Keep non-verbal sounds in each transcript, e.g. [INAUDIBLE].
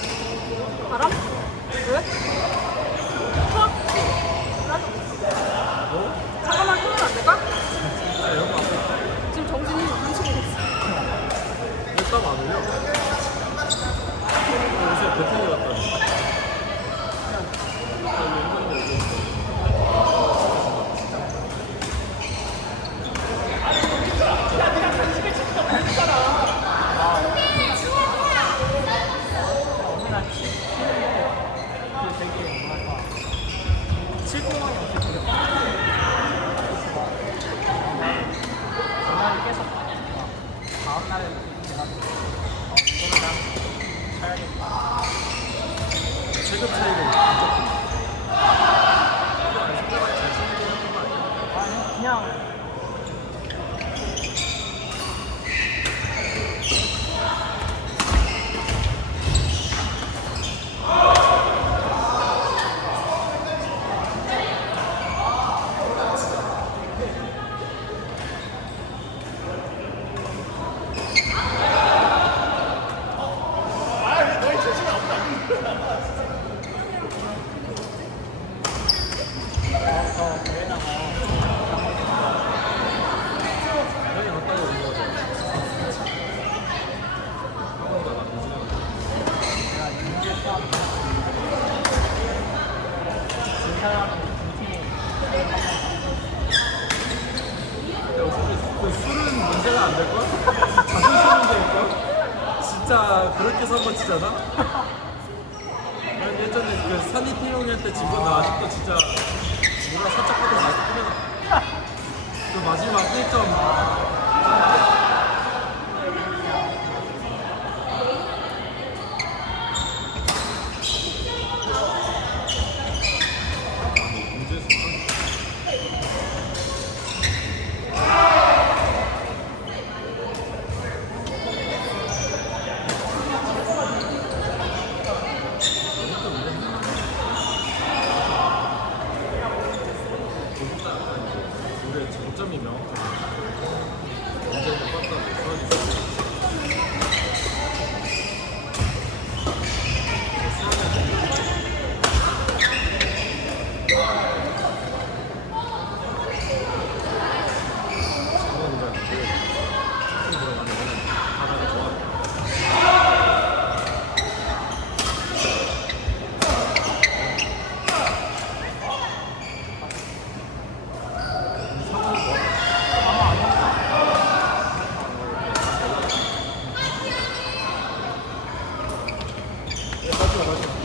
Yeah. 난 예전에 그 산이태 형한테 지고 나 아직도 진짜 뭐라 살짝 하고 나그 마지막 1점 우리의 장점이 명확하게 언제나 뻗다 수원이 있어 바다가 좋아 맞아 맞아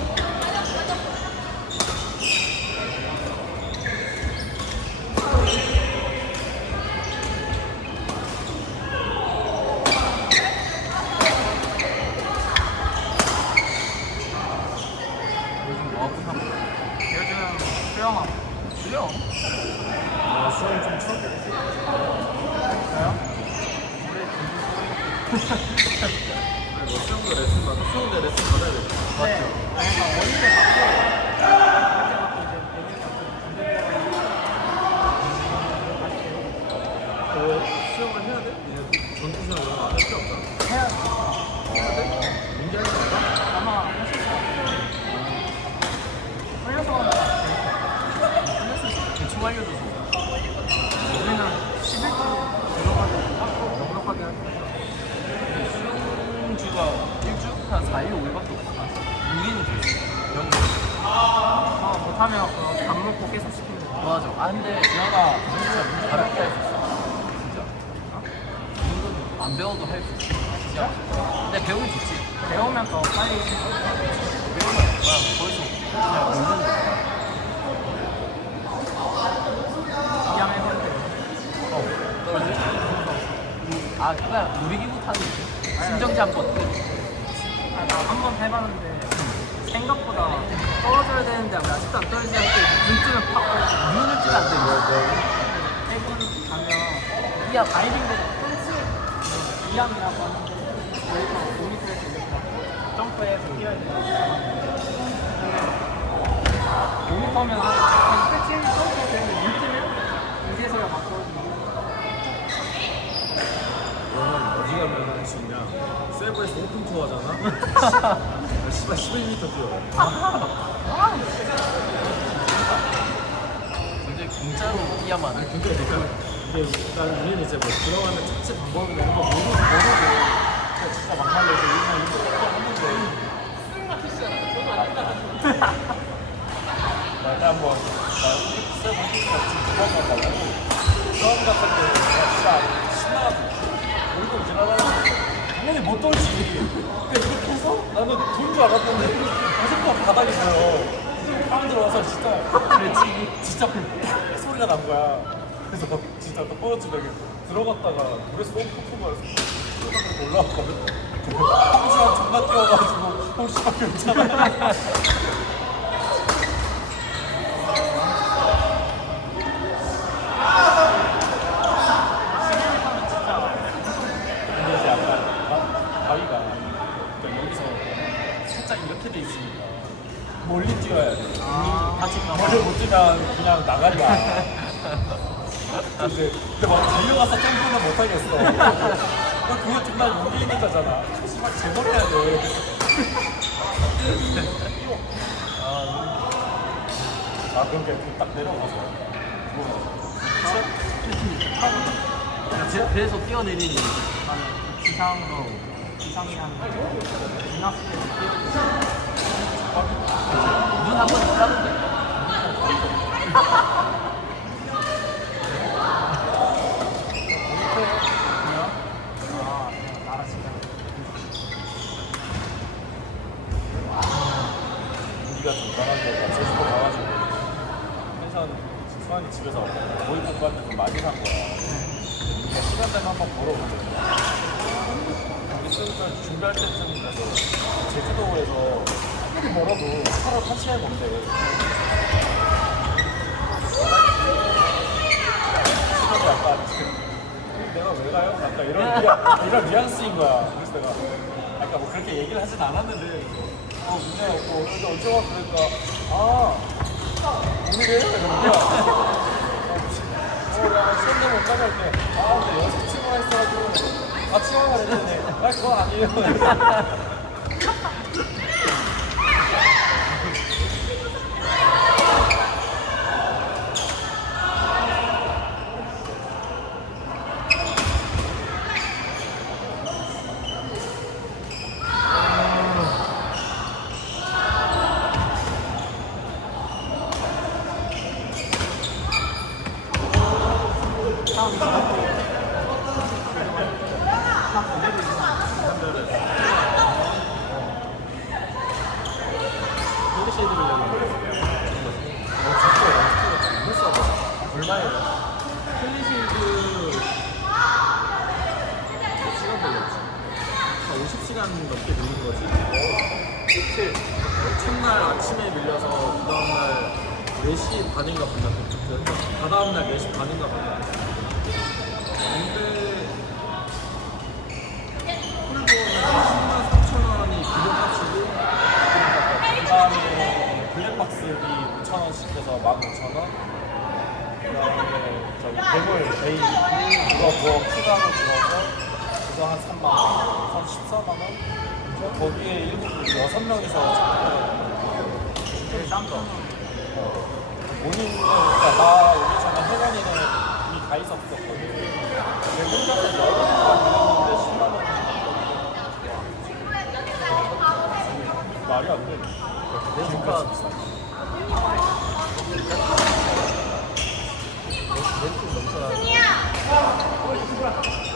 하고 사고 요즘 수영하고 수영? 아 수영 좀 쳐? 저요? 아니 뭐 수영도 레슨 받아 수영대 레슨 받아야 돼 네. 원래 받고 할때부터 이제 대기 받고 어, 수영을 해야 돼? 그냥 전투 수영 이런 거안할 필요 없잖아 해야 해야 돼? 문제할 거 없다? 아마 하실 수 있어요. 훈련소 가면 훈련소 대충 알려줘서 우리는 11분 들어가서 하고 넉넉하게 할 거야. 수영주가 한 4일, 5일밖에 없어. 6일은 되지. 영국. 어, 못하면 그밥 먹고 계속 시키는 거. 맞아. 아, 근데 지아가 진짜 문제 가볍게 할 수 있어. 진짜. 어? 이거는 안 배워도 할 수 있어. 진짜. 근데 배우면 좋지. 배우면 더 빨리 배우면 뭐야 거기서 그냥 놀는 거야. 그냥 해보는데 어 떨어져. 아 그냥 놀이기구 타는 거지. 신정지 한 번 한 번 해봤는데 생각보다 떨어져야 되는데 왜 아직도 안 떨어지지 않고 눈 뜨면 팍 눈을 뜨면 안 돼. 세번 가면 이야 다이빙도 이양이라고 하는데 이렇게 막 점프해서 뛰어야 돼. 모니터면 한 끝이 점프해야 되는데 눈 뜨면 이제서야. 너는 네가 가면 할수 있냐? 세브에서 오픈 투어 하잖아? [LAUGHS] 아, 씨발 11m 뛰어. 근데 공짜로 뛰야만 해. 근데 내가 이게 일단 우리는 이제 뭐 들어가는 자체 방법이나 이런 거 모르고 모르고 그냥 진짜 막말로 이제 우리만 이거 했는데 나 한번 나 세븐 같이 들어간다고 처음 갔을 때 진짜 신나가지고 울고 지나가는데 당연히 못 돌지. 그러니까 이렇게 해서? 나는 돈줄 알았는데 무조건 바닥에 서요. 사람 들어와서 진짜 그랬지 진짜 딱 소리가 난 거야. 그래서 막 진짜 또 뻗어지고 들어갔다가 물에서 너무 푹푹 올라왔거든. 홍시가 존나 뛰어가지고 홍시밖에 없잖아 근데 이제 약간 바- 바위가 그러니까 여기서 살짝 이렇게 돼 있으니까 멀리 뛰어야 돼. 같이 멀리 못 나가리야. 근데, 근데 막 달려가서 점프는 못 하겠어. 그거 존나 용기 있는 거잖아. 막 제멋해야 돼. 아, 그러니까 딱 내려가서. 그냥 배, 배에서 뛰어내리니 기상으로 기상이 한 중학생 때 눈한번 아 그냥 나라 진짜 우리가 좀 강하게 제주도 가가지고 펜션 수환이 집에서 모의 공부할 때좀 많이 산 거야. 우리가 시간 되면 한번 보러 오거든. 있으니까 준비할 때쯤 돼서 제주도에서 아무리 멀어도 차로 한 시간 건데 시간이 약간 지금 내가 왜 가요? 약간 이런 뉘앙- 이런 뉘앙스인 거야. 그래서 내가 아까 뭐 그렇게 얘기를 하진 않았는데 어 문제 없고 오늘도 어쩌고 그러니까 아 오늘이에요? 이러는 거야. 어, 야, 시험 되면 못 가게 할게. 아, 근데 여자친구가 있어가지고 같이 가야 되는데, 아, 그건 아니에요. 클리실드 몇 시간 걸렸지? 한 50 시간 넘게 밀린 거지. 그치. 첫날 아침에 밀려서 그 다음날 4시 반인가 만났거든. 그 다음날 4시 반인가 만났거든. 근데 풀보는 10만 3천 원이 기본값이고 그 다음에 블랙박스비 5천 원씩 해서 15,000원 그다음에 저기 괴물 데이 그거 뭐 추가로 들어서 그거 한 3만 원, 한 14만 원. 거기에 일곱 여섯 명이서 되게 싼거 본인 그러니까 나 오기 전에 혜건이는 이미 가 있었거든. 근데 혼자서 여러 명가 있는데 10만 원. 말이 안 돼. 내가 똑같이 할 거야?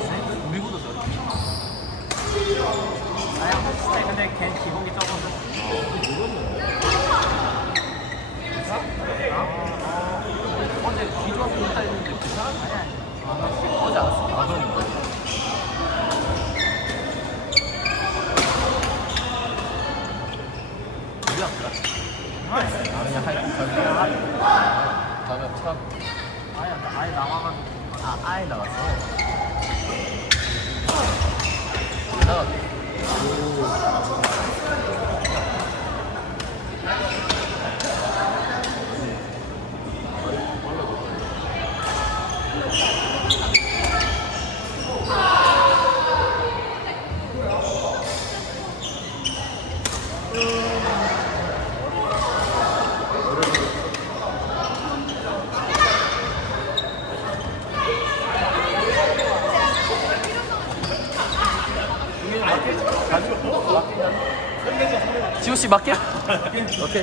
맡았어요? 우리보다 더 아야 진짜 근데 걔 기복이 적어서 아, 어제 비주얼 공사 했는데 그 사람 아니야 아니 어제 알았어 아 그러니까 우리 학교야? 아 그냥 할 거야 가면 참 아예 아예 나와가지고 아 아예 나왔어 나갔 맞게? [LAUGHS] 오케이.